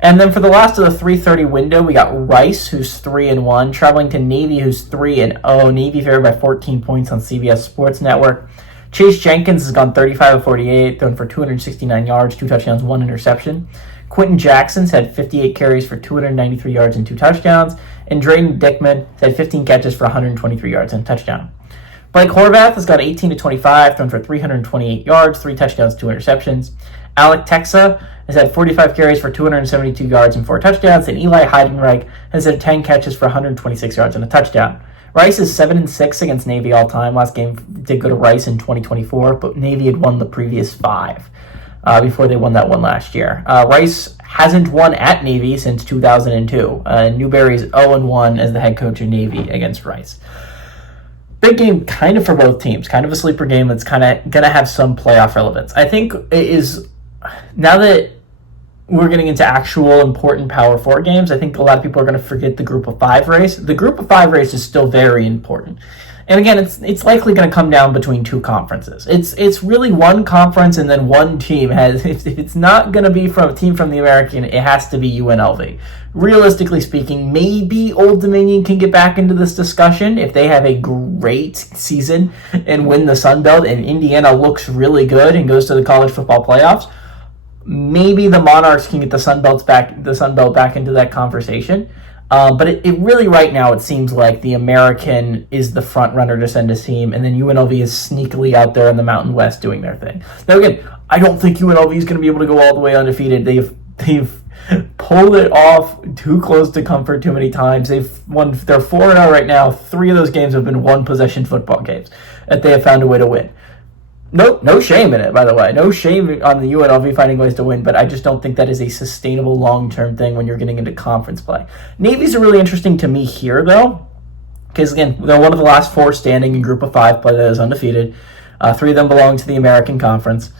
And then for the last of the 3:30 window, we got Rice, who's 3-1, traveling to Navy, who's 3-0. Navy favored by 14 points on CBS Sports Network. Chase Jenkins has gone 35 of 48, thrown for 269 yards, 2 touchdowns, 1 interception. Quentin Jackson's had 58 carries for 293 yards and 2 touchdowns. And Drayden Dickman has had 15 catches for 123 yards and a touchdown. Blake Horvath has got 18 of 25, thrown for 328 yards, 3 touchdowns, 2 interceptions. Alec Texa has had 45 carries for 272 yards and 4 touchdowns, and Eli Heidenreich has had 10 catches for 126 yards and a touchdown. Rice is 7-6 against Navy all time. Last game did go to Rice in 2024, but Navy had won the previous 5 before they won that one last year. Rice hasn't won at Navy since 2002. Newberry's 0-1 as the head coach of Navy against Rice. Big game kind of for both teams, kind of a sleeper game that's kind of going to have some playoff relevance. I think it is, now that we're getting into actual important Power 4 games, I think a lot of people are going to forget the Group of 5 race. The Group of 5 race is still very important. And again, it's likely going to come down between 2 conferences. It's really one conference and then one team has, if it's not going to be from a team from the American, it has to be UNLV. Realistically speaking, maybe Old Dominion can get back into this discussion if they have a great season and win the Sun Belt and Indiana looks really good and goes to the college football playoffs. Maybe the Monarchs can get the Sun Belt back into that conversation. But it really right now it seems like the American is the front runner to send a team, and then UNLV is sneakily out there in the Mountain West doing their thing. Now again, I don't think UNLV is going to be able to go all the way undefeated. They've pulled it off too close to comfort too many times. They're 4-0 right now. 3 of those games have been one possession football games that they have found a way to win. No shame in it, by the way. No shame on the UNLV finding ways to win, but I just don't think that is a sustainable long-term thing when you're getting into conference play. Navy's are really interesting to me here, though, because, again, they're one of the last 4 standing in Group of 5 play that is undefeated. 3 of them belong to the American Conference.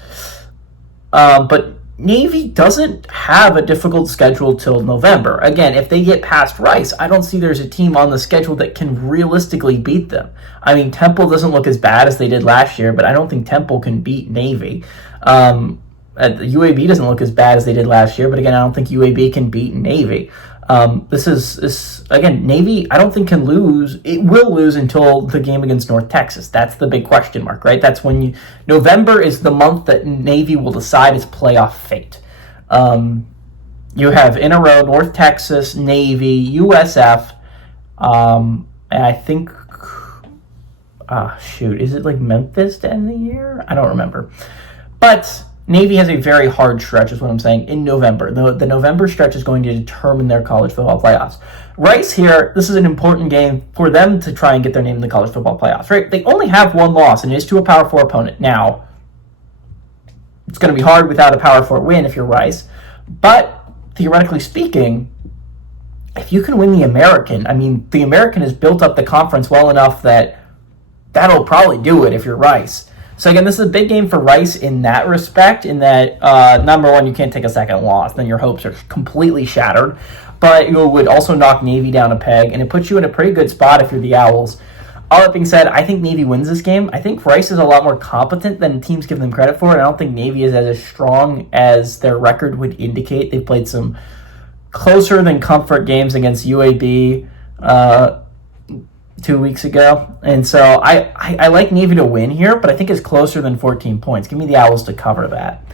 But Navy doesn't have a difficult schedule till November. Again, if they get past Rice, I don't see there's a team on the schedule that can realistically beat them. I mean, Temple doesn't look as bad as they did last year, but I don't think Temple can beat Navy. UAB doesn't look as bad as they did last year, but again, I don't think UAB can beat Navy. Again, Navy, I don't think can lose. It will lose until the game against North Texas. That's the big question mark, right? That's when November is the month that Navy will decide its playoff fate. You have in a row North Texas, Navy, USF, and I think, is it like Memphis to end the year? I don't remember. But Navy has a very hard stretch, is what I'm saying, in November. The November stretch is going to determine their college football playoffs. Rice here, this is an important game for them to try and get their name in the college football playoffs, right? They only have 1 loss, and it is to a Power 4 opponent. Now, it's going to be hard without a Power 4 win if you're Rice. But, theoretically speaking, if you can win the American, I mean, the American has built up the conference well enough that that'll probably do it if you're Rice. So again, this is a big game for Rice in that respect, in that, number one, you can't take a second loss. Then your hopes are completely shattered. But it would also knock Navy down a peg, and it puts you in a pretty good spot if you're the Owls. All that being said, I think Navy wins this game. I think Rice is a lot more competent than teams give them credit for, and I don't think Navy is as strong as their record would indicate. They've played some closer than comfort games against UAB 2 weeks ago. And so I like Navy to win here, but I think it's closer than 14 points. Give me the Owls to cover that.